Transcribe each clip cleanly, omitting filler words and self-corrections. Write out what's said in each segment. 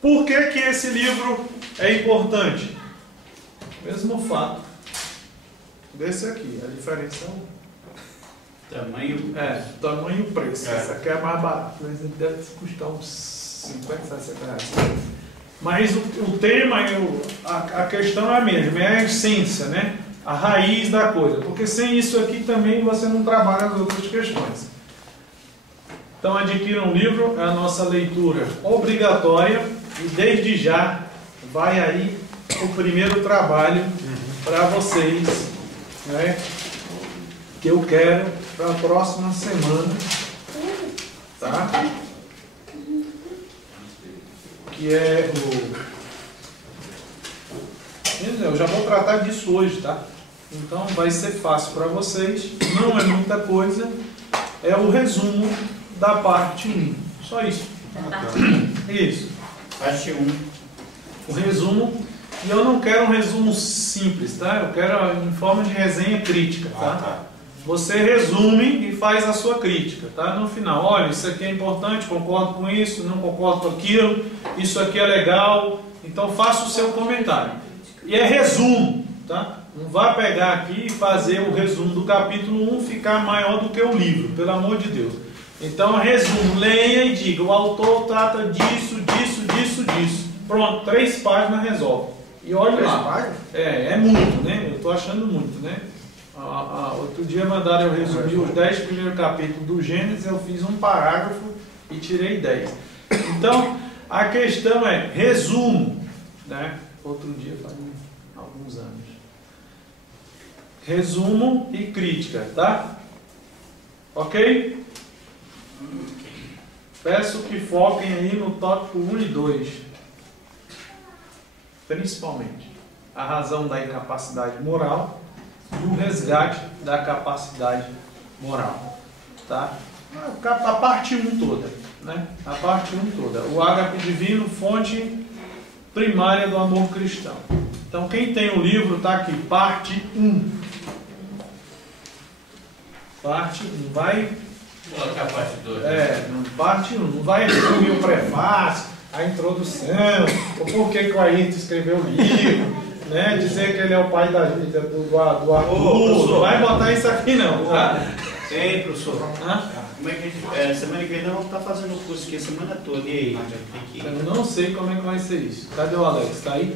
Por que esse livro é importante? Mesmo fato desse aqui, a diferença tamanho e preço. Essa aqui é mais barata, mas deve custar uns 50, 60 reais. Mas o tema, a questão é a mesma, é a essência, né? A raiz da coisa. Porque sem isso aqui também você não trabalha as outras questões. Então adquira um livro, é a nossa leitura obrigatória e desde já vai aí o primeiro trabalho para vocês, né? Que eu quero para a próxima semana, tá? Que é eu já vou tratar disso hoje, tá? Então vai ser fácil para vocês, não é muita coisa, é o resumo da parte 1, só isso. Isso. Parte 1. O resumo, e eu não quero um resumo simples, tá? Eu quero em forma de resenha crítica, tá? Você resume e faz a sua crítica, tá? No final, olha, isso aqui é importante, concordo com isso, não concordo com aquilo, isso aqui é legal, então faça o seu comentário. E é resumo, tá? Não vá pegar aqui e fazer o resumo do capítulo 1 ficar maior do que o livro, pelo amor de Deus. Então, resumo, leia e diga, o autor trata disso, disso, disso, disso. Pronto, 3 páginas resolve. E olha lá. É muito, né? Eu estou achando muito, né? Outro dia mandaram eu resumir os 10 primeiros capítulos do Gênesis, eu fiz um parágrafo e tirei 10. Então, a questão é resumo, né? Outro dia, faz alguns anos. Resumo e crítica, tá? Ok? Peço que foquem aí no tópico 1 e 2. Principalmente a razão da incapacidade moral e o resgate da capacidade moral, tá? A parte 1 toda, né? A parte 1 toda. O ágape divino, fonte primária do amor cristão. Então quem tem o livro está aqui, parte 1. Parte 1. Vai... Colocar a parte 2. Parte 1. Não vai resumir o prefácio, a introdução, o porquê que o Ayrton escreveu o livro, né? Dizer que ele é o pai do Arthur. Não vai botar isso aqui não, tá? Ei, professor. Como é que semana que vem nós vamos estar fazendo o curso aqui a semana toda. E aí? Eu não sei como é que vai ser isso. Cadê o Alex? Tá aí?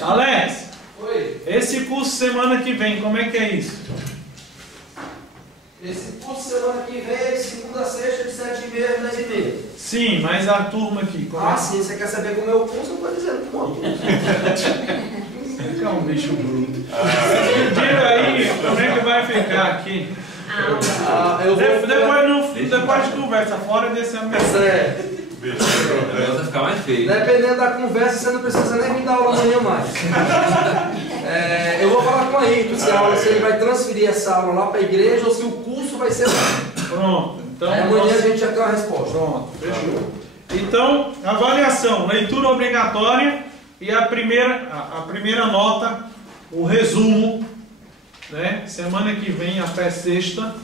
Alex! Oi. Esse curso semana que vem, como é que é isso? Esse curso semana que vem, segunda a sexta, de 7h30 às 10h30. Sim, mas a turma aqui, como é? Sim, você quer saber como é o curso, eu vou dizendo como é. Você é um bicho bruto. Diga aí, como é que vai ficar aqui? Depois de conversa fora desse ambiente. Vai ficar mais feio. Dependendo da conversa, você não precisa nem me dar aula amanhã mais. Eu vou falar com a Ayrton se ele vai transferir essa aula lá para a igreja ou se o curso vai ser lá. Pronto. Então, amanhã a gente já tem uma resposta. Pronto, fechou. Então, avaliação, leitura obrigatória e a primeira nota, o resumo, né? Semana que vem, até sexta,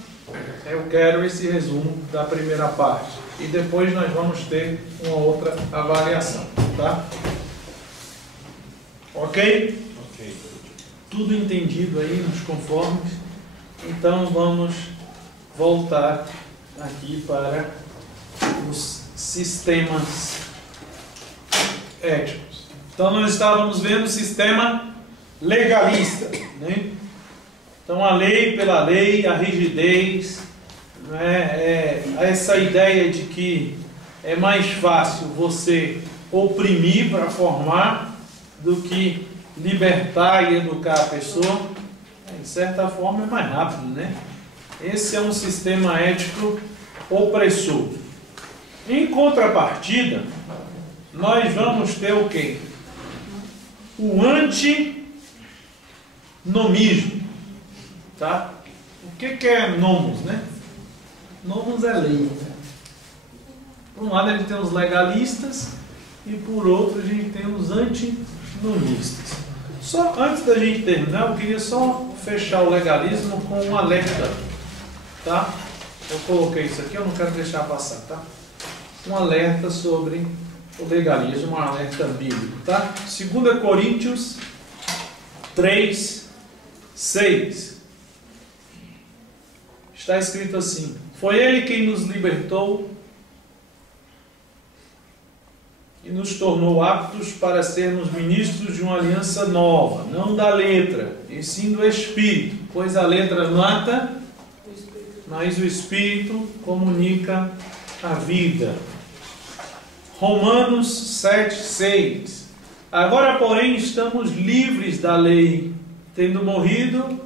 eu quero esse resumo da primeira parte. E depois nós vamos ter uma outra avaliação, tá? Ok? Ok. Tudo entendido aí nos conformes. Então vamos voltar aqui para os sistemas éticos. Então nós estávamos vendo o sistema legalista, né? Então a lei pela lei, a rigidez, né? Essa ideia de que é mais fácil você oprimir para formar do que libertar e educar a pessoa, de certa forma é mais rápido, né? Esse é um sistema ético opressor. Em contrapartida, nós vamos ter o quê? O antinomismo, tá? O que é nomos, né? Nomos é lei, né? Por um lado a gente tem os legalistas e por outro a gente tem os antinomistas. Só antes da gente terminar, eu queria só fechar o legalismo com um alerta, tá? Eu coloquei isso aqui, eu não quero deixar passar, tá? Um alerta sobre o legalismo, um alerta bíblico, tá? 2 Coríntios 3, 6. Está escrito assim: foi Ele quem nos libertou e nos tornou aptos para sermos ministros de uma aliança nova, não da letra, e sim do Espírito, pois a letra mata, mas o Espírito comunica a vida. Romanos 7, 6. Agora, porém, estamos livres da lei, tendo morrido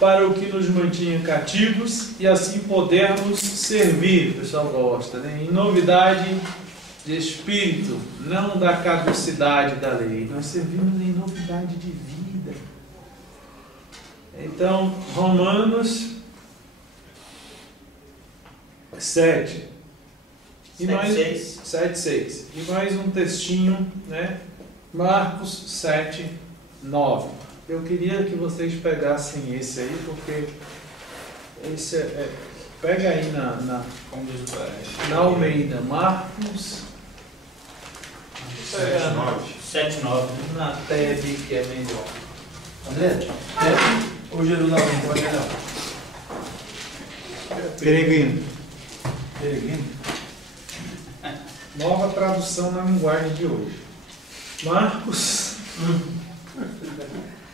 para o que nos mantinha cativos, e assim podermos servir. O pessoal gosta, né? Em novidade de espírito, não da caducidade da lei. Nós servimos em novidade de vida. Então, Romanos 7. E 7,6. E mais um textinho, né? Marcos 7, 9. Eu queria que vocês pegassem esse aí, porque esse pega aí na Almeida, Marcos 7, 9. Na TEB, que é melhor. André, TEB ou Jerusalém, que vai melhor? Peregrino. Peregrino? Nova tradução na linguagem de hoje. Marcos.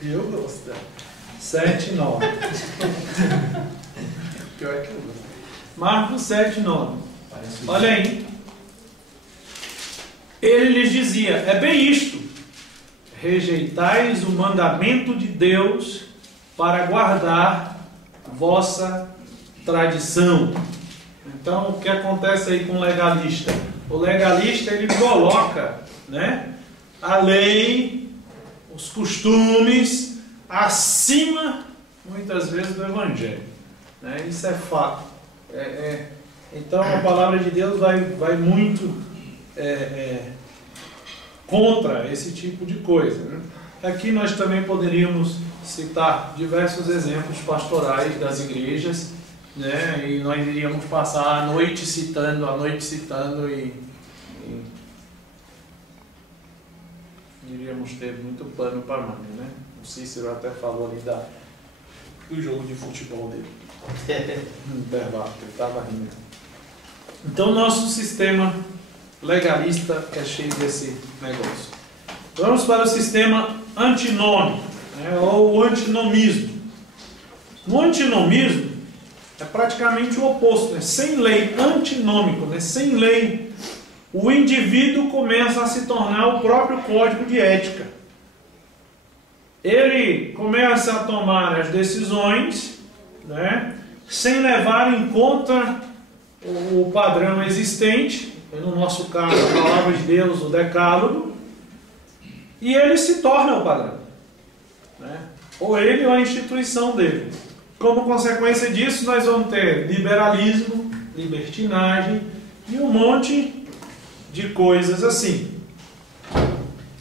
Eu gosto. 7, 9. Pior que eu gosto. Marcos 7, 9. Olha aí. Ele lhes dizia: é bem isto. Rejeitais o mandamento de Deus para guardar vossa tradição. Então, o que acontece aí com o legalista? O legalista, ele coloca, né, a lei, os costumes, acima, muitas vezes, do Evangelho. Né? Isso é fato. Então, a palavra de Deus vai muito contra esse tipo de coisa. Né? Aqui nós também poderíamos citar diversos exemplos pastorais das igrejas, né? E nós iríamos passar a noite citando e iríamos ter muito pano para manga, né? O Cícero até falou ali do jogo de futebol dele. No intervalo, ele estava rindo. Então, nosso sistema legalista é cheio desse negócio. Vamos para o sistema antinômico, né? Ou o antinomismo. No antinomismo, é praticamente o oposto, né? Sem lei, antinômico, né? Sem lei, o indivíduo começa a se tornar o próprio código de ética. Ele começa a tomar as decisões, né? Sem levar em conta o padrão existente, no nosso caso, a palavra de Deus, o decálogo, e ele se torna o padrão, né? Ou ele ou a instituição dele. Como consequência disso, nós vamos ter liberalismo, libertinagem e um monte de coisas assim.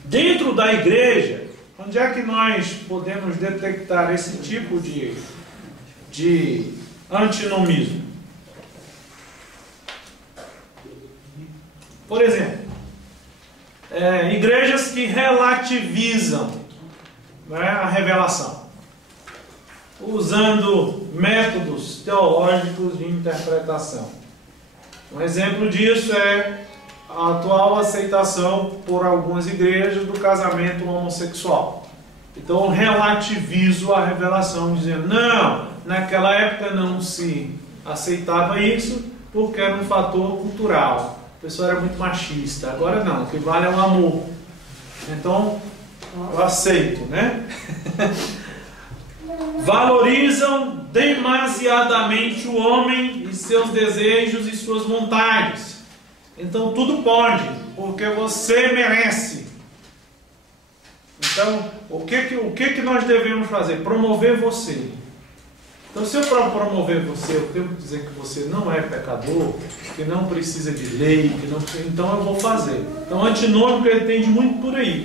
Dentro da igreja, onde é que nós podemos detectar esse tipo de antinomismo? Por exemplo, igrejas que relativizam, né, a revelação, usando métodos teológicos de interpretação. Um exemplo disso é a atual aceitação por algumas igrejas do casamento homossexual. Então, eu relativizo a revelação, dizendo, não, naquela época não se aceitava isso porque era um fator cultural. A pessoa era muito machista. Agora não, o que vale é o amor. Então, eu aceito, né? Valorizam demasiadamente o homem e seus desejos e suas vontades. Então tudo pode, porque você merece. Então, o que nós devemos fazer? Promover você. Então, se eu promover você, eu tenho que dizer que você não é pecador, que não precisa de lei, então eu vou fazer. Então, o antinômico ele tende muito por aí,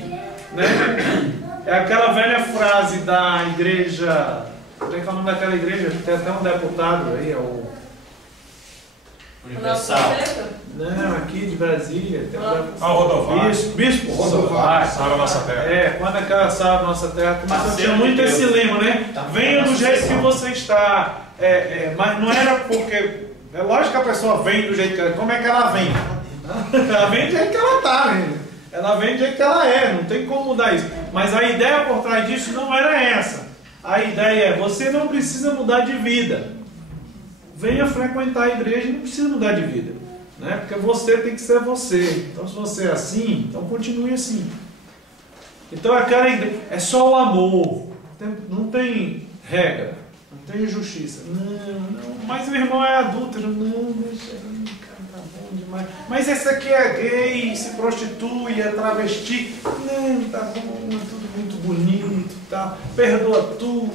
né? É aquela velha frase da igreja, tem que falar daquela igreja, tem até um deputado aí, Universal. Não, aqui de Brasília. o Rodovar. Bispo Rodovar. Salva a nossa terra. Quando aquela salva a nossa terra, tinha muito esse lema, né? Venha do jeito que você está. Mas não era porque. É lógico que a pessoa vem do jeito que ela. Como é que ela vem? Ela vem do jeito que ela está, né? Ela vem do jeito que ela é, não tem como mudar isso. Mas a ideia por trás disso não era essa. A ideia é: você não precisa mudar de vida. Venha frequentar a igreja e não precisa mudar de vida, né? Porque você tem que ser você. Então, se você é assim, então continue assim. Então, aquela ideia é só o amor, não tem regra, não tem justiça. Não, mas o irmão é adúltero. Não, deixa aí, cara, tá bom demais. Mas esse aqui é gay, se prostitui, é travesti. Não, tá bom, é tudo muito bonito, tá? Perdoa tudo,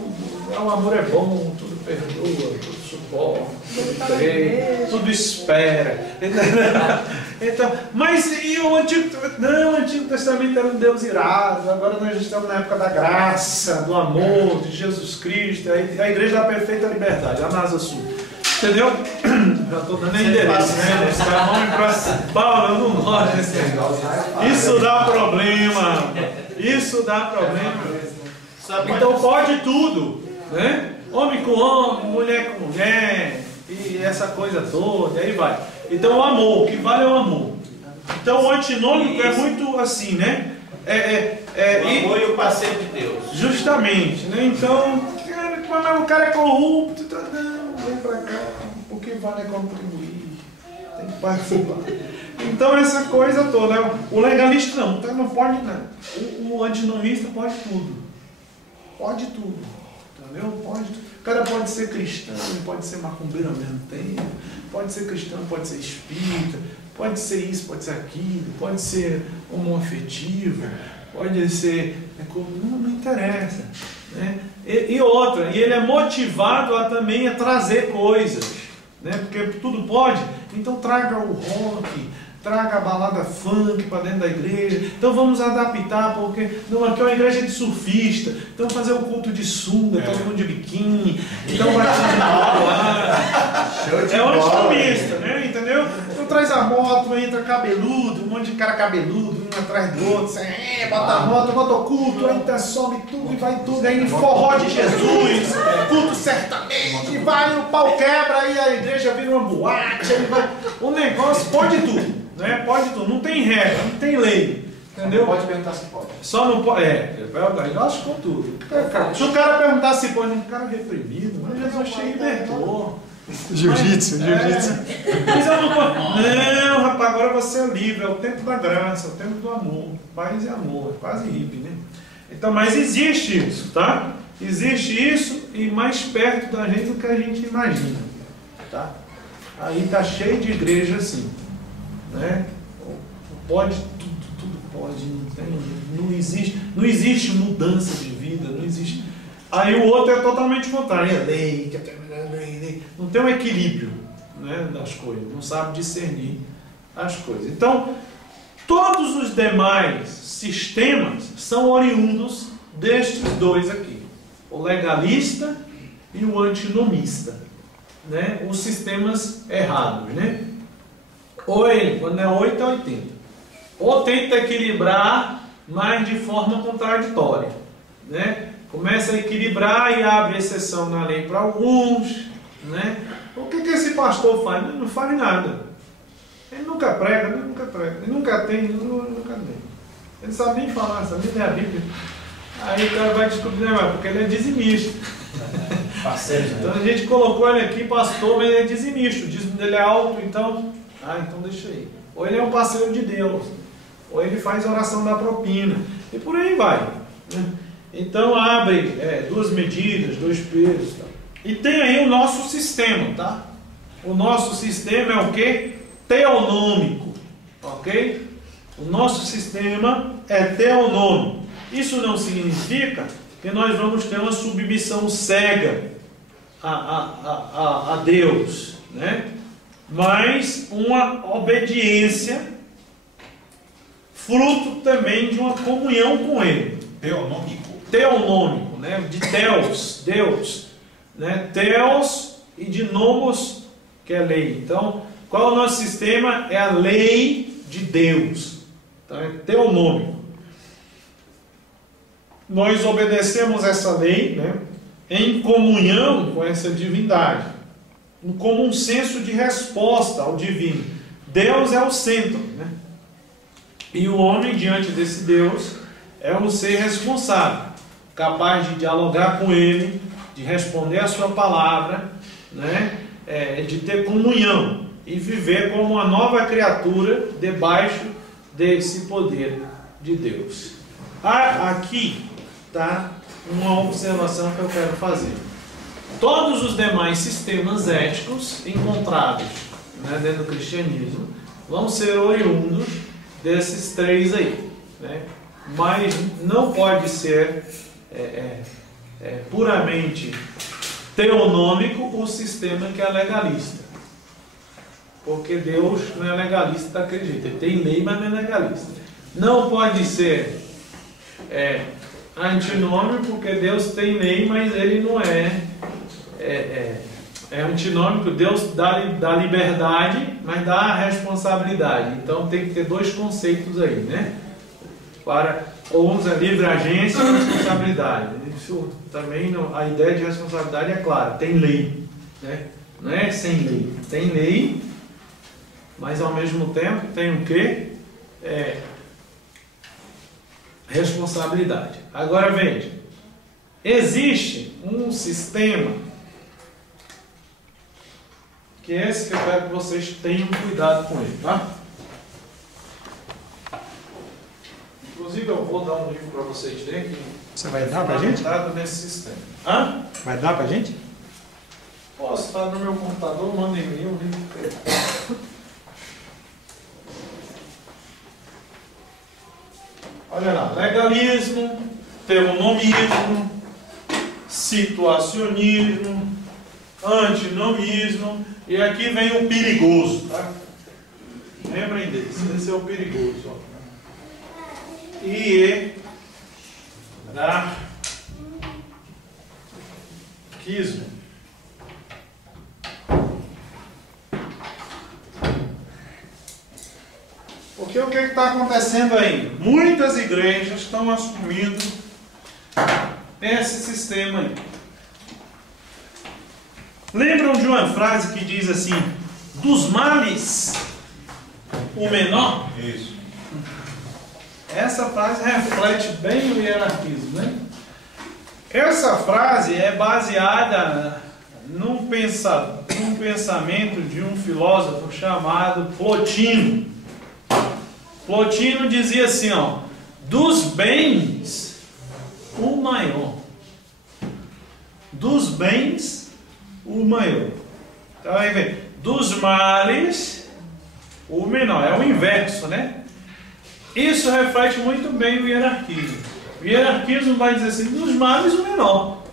o amor é bom, tudo perdoa, tudo suporta, tudo crê, tudo espera. Então, mas e o Antigo? Não, o Antigo Testamento era um Deus irado. Agora nós estamos na época da graça, do amor, de Jesus Cristo, a igreja da perfeita liberdade, a NASA Sul. Entendeu? Já estou dando endereço, né? Os caras vão ir para São Paulo, eu não gosto desse negócio. Isso dá problema. Isso dá problema. Então pode tudo, né? Homem com homem, mulher com mulher, e essa coisa toda, aí vai. Então o amor, o que vale é o amor. Então o antinômico é muito assim, né? O amor e o parceiro de Deus. Justamente, né? Então, o cara é corrupto, não, vem pra cá, o que vale é contribuir, tem que participar. Então essa coisa toda, né? O legalista não pode nada. O antinomista pode tudo. Pode tudo. Entendeu? Pode. O cara pode ser cristão, pode ser macumbeiro ao mesmo tempo, pode ser cristão, pode ser espírita, pode ser isso, pode ser aquilo, pode ser homoafetivo, pode ser. Não interessa. Né? E outra, e ele é motivado também a trazer coisas, né? Porque tudo pode, então traga o rock, traga a balada funk para dentro da igreja. Então vamos adaptar, porque não, aqui é uma igreja de surfista, então fazer o culto de sunga, todo mundo de biquíni, então vai lá. É um antinomista, né? Entendeu? Então traz a moto, entra cabeludo, um monte de cara cabeludo, um atrás do outro, bota a moto, bota o culto, aí tá, sobe tudo e vai tudo, aí forró de Jesus, culto sertanejo, e vai, o pau quebra, aí a igreja vira uma boate, aí vai. O negócio pode tudo. Né? Pode tudo, não tem regra, não tem lei, entendeu? Não pode perguntar se pode. Só não pode, ele lascou tudo. Se o cara perguntar se pode, um cara reprimido, mas Jesus te libertou. Jiu-jitsu. Mas eu não posso. Não, rapaz, agora você é livre, é o tempo da graça, é o tempo do amor. Paz e amor, quase hippie, né? Então, mas existe isso, tá? Existe isso e mais perto da gente do que a gente imagina, tá? Aí tá cheio de igreja assim. Né? Pode, tudo pode, não existe mudança de vida, não existe. Aí o outro é totalmente contrário, é lei, não tem um equilíbrio, né, das coisas, não sabe discernir as coisas. Então, todos os demais sistemas são oriundos destes dois aqui, o legalista e o antinomista, né? Os sistemas errados, né? Ou ele, quando é 8 é 80. Ou tenta equilibrar, mas de forma contraditória. Né? Começa a equilibrar e abre exceção na lei para alguns. Né? O que esse pastor faz? Não faz nada. Ele nunca prega, ele nunca tem, nunca tem. Ele não sabe nem falar, sabe nem ler a Bíblia. Aí o cara vai descobrir, né, porque ele é dizimista. Então a gente colocou ele aqui, pastor, mas ele é dizimista. O dízimo dele é alto, então... então deixa aí. Ou ele é um parceiro de Deus, ou ele faz oração da propina, e por aí vai. Né? Então abre duas medidas, dois pesos. Tá? E tem aí o nosso sistema, tá? O nosso sistema é o quê? Teonômico, ok? O nosso sistema é teonômico. Isso não significa que nós vamos ter uma submissão cega a Deus, né? Mas uma obediência, fruto também de uma comunhão com Ele. Teonômico, né? De Theos, Deus, né? Theos e de nomos, que é lei. Então, Qual é o nosso sistema? É a lei de Deus. Então, é teonômico. Nós obedecemos essa lei, né, em comunhão com essa divindade, como um senso de resposta ao divino. Deus é o centro, né? E o homem, diante desse Deus, é um ser responsável, capaz de dialogar com ele, de responder a sua palavra, né? De ter comunhão e viver como uma nova criatura debaixo desse poder de Deus. Aqui está uma observação que eu quero fazer. Todos os demais sistemas éticos encontrados, né, dentro do cristianismo vão ser oriundos desses três aí, né? Mas não pode ser puramente teonômico o sistema que é legalista, porque Deus não é legalista, acredita, ele tem lei, mas não é legalista. Não pode ser antinômico, porque Deus tem lei, mas ele não é antinômico. Deus dá liberdade, mas dá responsabilidade. Então tem que ter dois conceitos aí, né? Ou usa livre agência e responsabilidade. Isso também, a ideia de responsabilidade é clara, tem lei, né? Não é sem lei, tem lei, mas ao mesmo tempo tem o quê? Responsabilidade. Agora veja, existe um sistema que é esse que eu quero que vocês tenham cuidado com ele, tá? Inclusive eu vou dar um livro para vocês lerem. Você vai dar pra gente? Nesse sistema. Hã? Vai dar pra gente? Posso estar no meu computador, manda e-mail, livro. Olha lá, legalismo, teonomismo, situacionismo, antinomismo, e aqui vem o perigoso, tá? Lembrem desse, esse é o perigoso, ó. Hierarquismo. Porque o que está acontecendo aí? Muitas igrejas estão assumindo esse sistema aí. Lembram de uma frase que diz assim: dos males, o menor? Isso. Essa frase reflete bem o hierarquismo, né? Essa frase é baseada num pensamento de um filósofo chamado Plotino. Plotino dizia assim, ó: dos bens, o maior. Dos bens, o maior. Então aí vem, dos males, o menor. É o inverso, né? Isso reflete muito bem o hierarquismo. O hierarquismo vai dizer assim: dos males, o menor.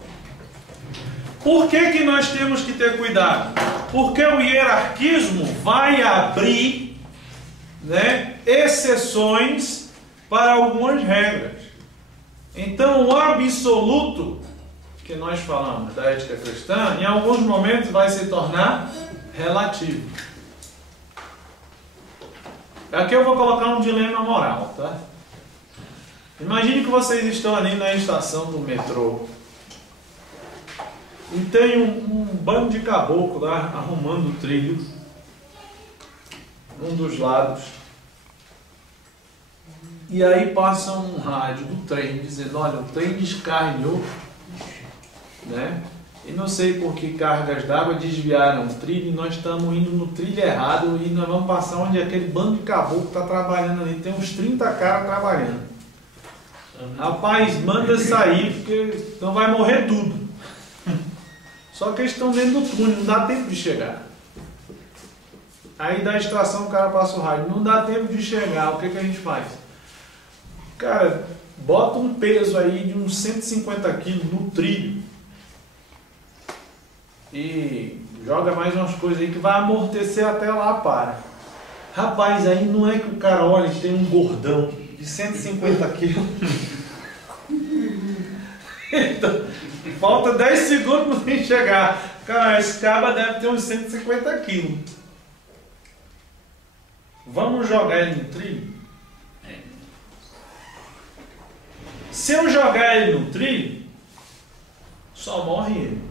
Por que nós temos que ter cuidado? Porque o hierarquismo vai abrir, né, exceções para algumas regras. Então, o absoluto que nós falamos da ética cristã, em alguns momentos vai se tornar relativo. Aqui eu vou colocar um dilema moral, tá? Imagine que vocês estão ali na estação do metrô e tem um bando de caboclo lá arrumando o trilho num dos lados. E aí passa um rádio do trem dizendo: olha, o trem descarrilhou, né? E não sei por que cargas d'água desviaram o trilho e nós estamos indo no trilho errado e nós vamos passar onde aquele bando de caboclo está trabalhando ali. Tem uns 30 caras trabalhando. Rapaz, manda sair porque não vai morrer tudo. Só que eles estão dentro do túnel, não dá tempo de chegar. Aí da estação o cara passa o rádio: não dá tempo de chegar, o que a gente faz? Cara, bota um peso aí de uns 150 quilos no trilho e joga mais umas coisas aí que vai amortecer até lá, para. Rapaz, aí não é que o cara olha e tem um gordão de 150 quilos. Então, falta 10 segundos para ele chegar. Cara, esse cabra deve ter uns 150 quilos. vamos jogar ele no trilho? Se eu jogar ele no trilho, só morre ele.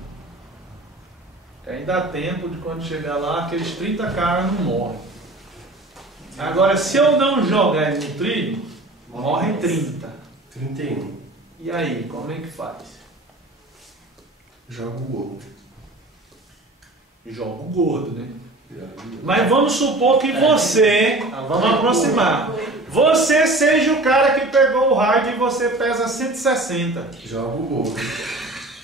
Ainda dá tempo de quando chegar lá, aqueles 30 caras não morrem. Agora, se eu não jogar ele no trilho, morre 30. 31. E aí, como é que faz? Joga o outro. Joga o gordo, né? Mas vamos supor que você, vamos aproximar, você seja o cara que pegou o raio e você pesa 160. Joga o outro.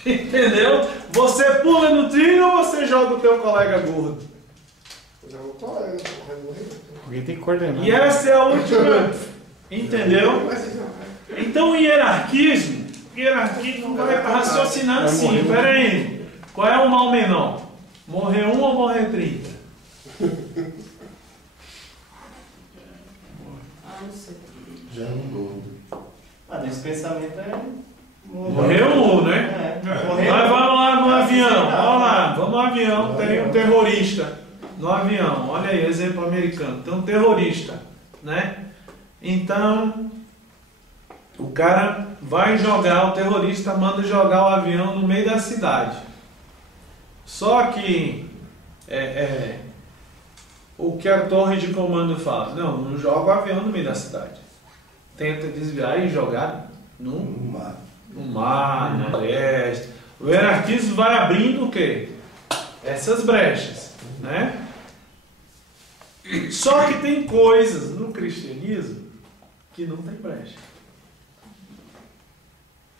Entendeu? Você pula no trilho ou você joga o teu colega gordo? Joga o colega, vai morrer. Alguém tem que coordenar. E essa é a última. Entendeu? Então o hierarquismo vai raciocinando assim, peraí, qual é o mal menor? Morrer 1 ou morrer 30? Já não gordo. Nesse pensamento é... Morreu 1, né? Nós vamos lá no avião, vamos lá, vamos no avião, tem um terrorista no avião, olha aí, exemplo americano, tem um terrorista, né? Então, o cara vai jogar, o terrorista manda jogar o avião no meio da cidade. Só que o que a torre de comando fala? Não joga o avião no meio da cidade. Tenta desviar e jogar no mar, na leste. O hierarquismo vai abrindo o quê? Essas brechas, né? Só que tem coisas no cristianismo que não tem brecha.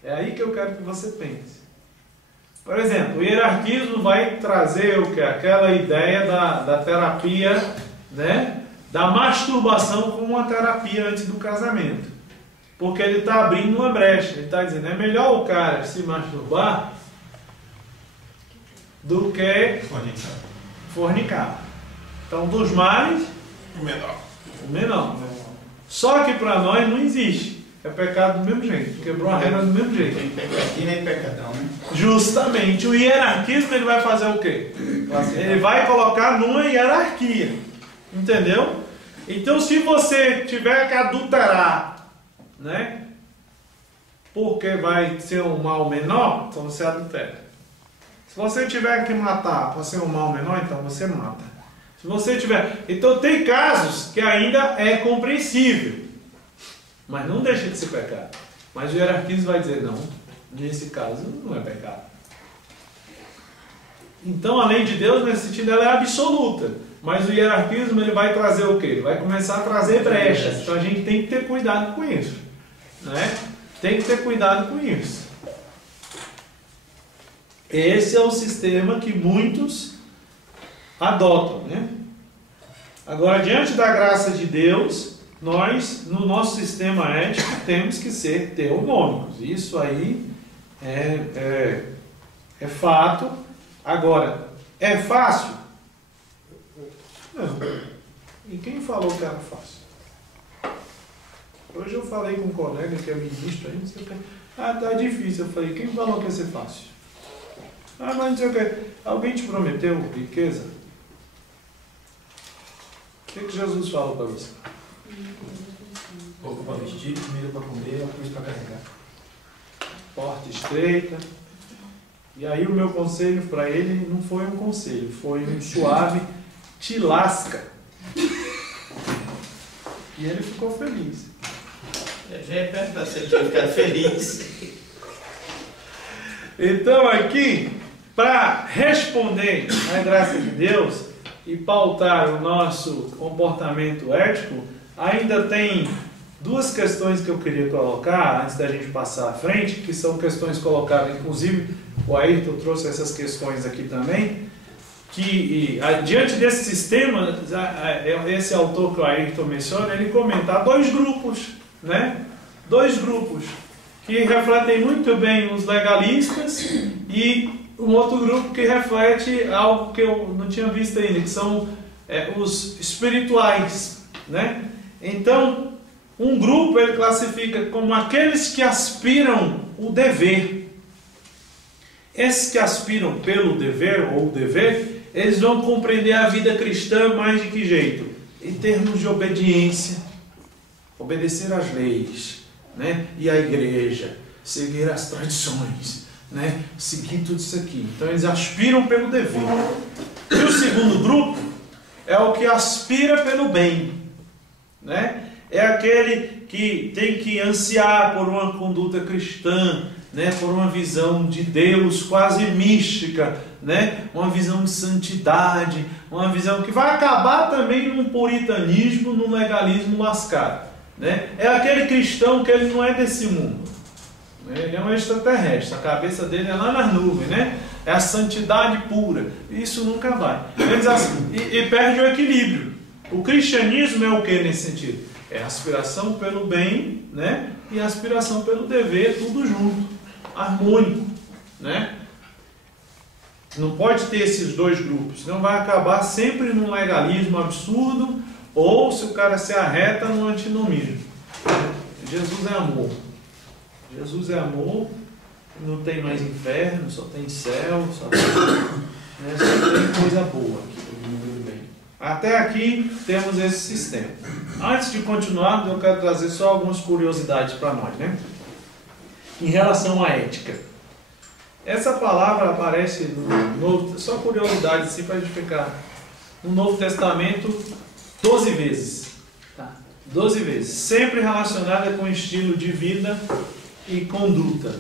É aí que eu quero que você pense. Por exemplo, o hierarquismo vai trazer o quê? Aquela ideia da terapia, né? Da masturbação como uma terapia antes do casamento. Porque ele está abrindo uma brecha. Ele está dizendo, é melhor o cara se masturbar do que fornicar. Então, dos males, o menor. Só que para nós não existe. É pecado do mesmo jeito. Quebrou a regra do mesmo jeito. E nem pecadão, né? Justamente. O hierarquismo ele vai fazer o quê? Ele vai colocar numa hierarquia. Entendeu? Então, se você tiver que adulterar, né? Porque vai ser um mal menor, então você adultera. Se você tiver que matar para ser um mal menor, então você mata. Se você tiver... Então tem casos que ainda é compreensível, mas não deixa de ser pecado. Mas o hierarquismo vai dizer, não, nesse caso não é pecado. Então a lei de Deus, nesse sentido, ela é absoluta. Mas o hierarquismo ele vai trazer o quê? Ele vai começar a trazer brechas. Então a gente tem que ter cuidado com isso. Né? Tem que ter cuidado com isso. Esse é o sistema que muitos adotam. Né? Agora, diante da graça de Deus, nós, no nosso sistema ético, temos que ser teonômicos. Isso aí é fato. Agora, é fácil? Não. E quem falou que era fácil? Hoje eu falei com um colega que é ministro aí, não sei o que. Ah, tá difícil. Eu falei, quem falou que ia ser fácil? Ah, mas não sei o que. Alguém te prometeu riqueza? O que Jesus falou para você? Roupa para vestir, comida para comer, a cruz para carregar. Porta estreita. E aí o meu conselho para ele não foi um conselho, foi um suave te lasca. E ele ficou feliz. Já é perto da você ficar feliz. Então aqui, para responder à graça de Deus e pautar o nosso comportamento ético, ainda tem duas questões que eu queria colocar antes da gente passar à frente, que são questões colocadas, inclusive o Ayrton trouxe essas questões aqui também, que diante desse sistema, esse autor que o Ayrton menciona, ele comenta, há dois grupos, né? Dois grupos que refletem muito bem os legalistas e um outro grupo que reflete algo que eu não tinha visto ainda, que são os espirituais, né? Então, um grupo ele classifica como aqueles que aspiram o dever. Esses que aspiram pelo dever ou o dever, eles vão compreender a vida cristã mais de que jeito? em termos de obediência, obedecer às leis, né? E à igreja, seguir as tradições, né? Seguir tudo isso aqui. Então eles aspiram pelo dever. E o segundo grupo é o que aspira pelo bem, né? É aquele que tem que ansiar por uma conduta cristã, né? Por uma visão de Deus quase mística, né? Uma visão de santidade, uma visão que vai acabar também num puritanismo, num legalismo lascado, né? É aquele cristão que ele não é desse mundo, né? Ele é um extraterrestre, a cabeça dele é lá nas nuvens, né? É a santidade pura. Isso nunca vai. E perde o equilíbrio. O cristianismo é o que nesse sentido? É a aspiração pelo bem, né? E a aspiração pelo dever, tudo junto, harmônico, né? Não pode ter esses dois grupos, senão vai acabar sempre num legalismo absurdo, ou se o cara se arreta no antinomismo. Jesus é amor. Jesus é amor, não tem mais inferno, só tem céu, só tem coisa boa aqui. Até aqui temos esse sistema. Antes de continuar, eu quero trazer só algumas curiosidades para nós, né? Em relação à ética. Essa palavra aparece no Novo, só curiosidade assim para a gente ficar, no Novo Testamento 12 vezes. Tá? 12 vezes. Sempre relacionada com estilo de vida e conduta.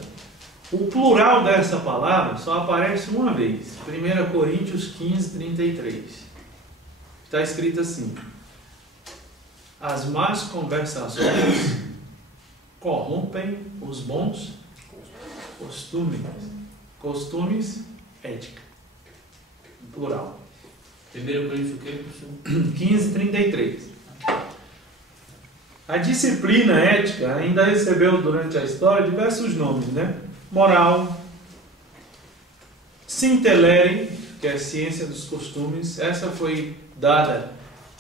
O plural dessa palavra só aparece uma vez. 1 Coríntios 15, 33. Está escrito assim: as más conversações corrompem os bons costumes. Costumes, ética. Plural. 1 Coríntios o quê, professor? 15, 33. A disciplina ética ainda recebeu durante a história diversos nomes, né? Moral, Sintelere, que é a ciência dos costumes. Essa foi dada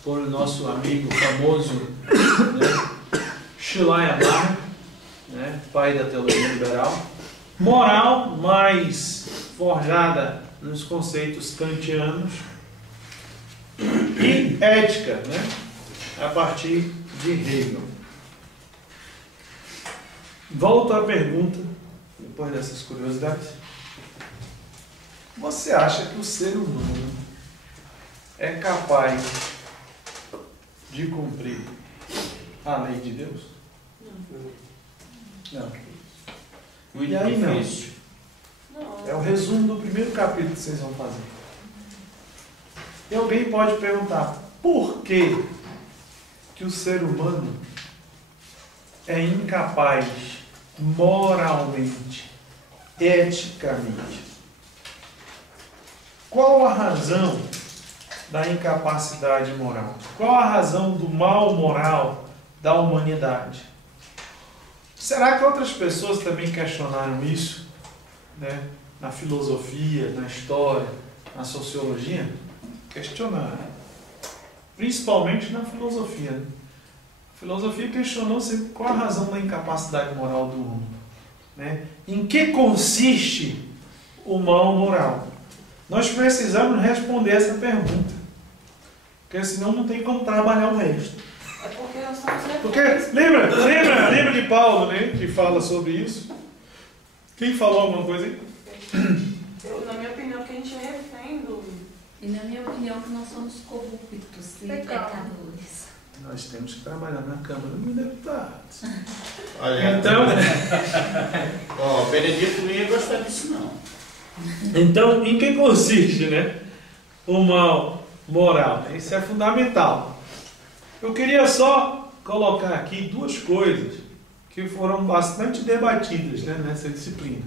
por nosso amigo famoso, né? Schleiermacher, né? Pai da teologia liberal. Moral, mais forjada nos conceitos kantianos. E ética, né? A partir de Hegel. Volto à pergunta, depois dessas curiosidades. Você acha que o ser humano é capaz de cumprir a lei de Deus? Não. Muito E aí não. difícil. É o resumo do primeiro capítulo que vocês vão fazer. E alguém pode perguntar, por que o ser humano é incapaz moralmente, eticamente? Qual a razão da incapacidade moral? Qual a razão do mal moral da humanidade? Será que outras pessoas também questionaram isso, né? Na filosofia, na história, na sociologia? Questionaram. Principalmente na filosofia. A filosofia questionou sempre qual a razão da incapacidade moral do homem, né? Em que consiste o mal moral? Nós precisamos responder essa pergunta, porque senão não tem como trabalhar o resto. É porque nós estamos Porque, lembra de Paulo, né, que fala sobre isso? Quem falou alguma coisa aí? Na minha opinião, que a gente é refém do... E na minha opinião, que nós somos corruptos e pecadores. Nós temos que trabalhar na Câmara dos Deputados. Olha, Então, ó, o Benedito não ia gostar disso, não. então, em que consiste, né, o mal moral? Isso é fundamental. Eu queria só colocar aqui duas coisas que foram bastante debatidas, né, nessa disciplina.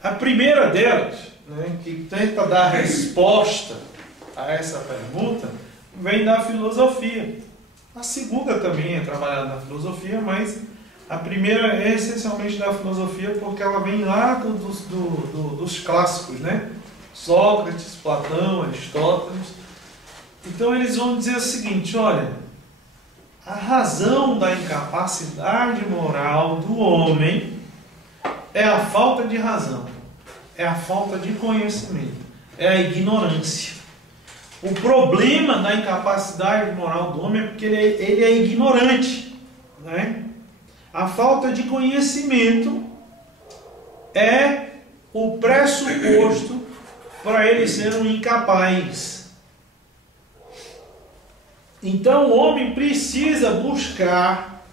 A primeira delas, né, que tenta dar resposta a essa pergunta, vem da filosofia. A segunda também é trabalhada na filosofia, mas a primeira é essencialmente da filosofia porque ela vem lá dos clássicos, né? Sócrates, Platão, Aristóteles. Então eles vão dizer o seguinte, olha, a razão da incapacidade moral do homem é a falta de razão, é a falta de conhecimento, é a ignorância. O problema da incapacidade moral do homem é porque ele é ignorante, né? A falta de conhecimento é o pressuposto para ele ser um incapaz. Então o homem precisa buscar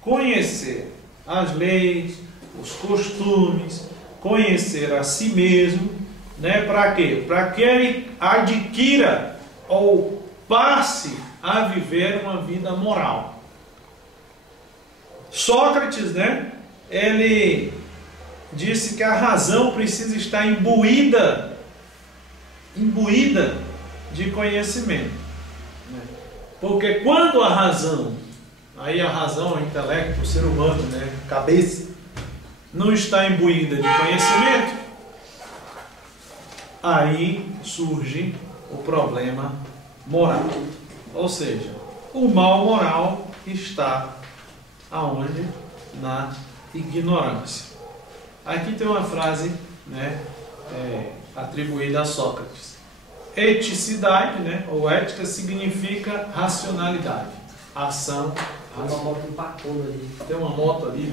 conhecer as leis, os costumes, conhecer a si mesmo, né? Para quê? Para que ele adquira ou passe a viver uma vida moral. Sócrates, né? Ele disse que a razão precisa estar imbuída de conhecimento. Porque quando a razão, aí a razão, o intelecto, o ser humano, né, cabeça, não está imbuída de conhecimento, aí surge o problema moral. Ou seja, o mal moral está aonde? Na ignorância. Aqui tem uma frase, né, atribuída a Sócrates. Eticidade, né, ou ética, significa racionalidade. Ação. Tem uma moto empacando ali. Tem uma moto ali.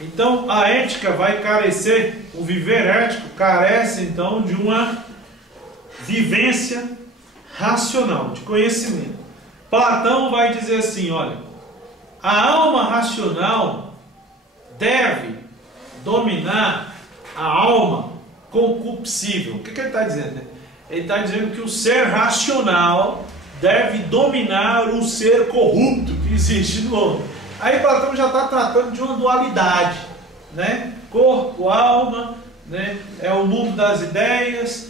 Então a ética vai carecer, o viver ético carece então de uma vivência racional, de conhecimento. Platão vai dizer assim, olha, a alma racional deve dominar a alma concupiscível. O que ele está dizendo? Ele está dizendo que o ser racional deve dominar o ser corrupto que existe no homem. Aí Platão já está tratando de uma dualidade, né? Corpo, alma, né? É o mundo das ideias,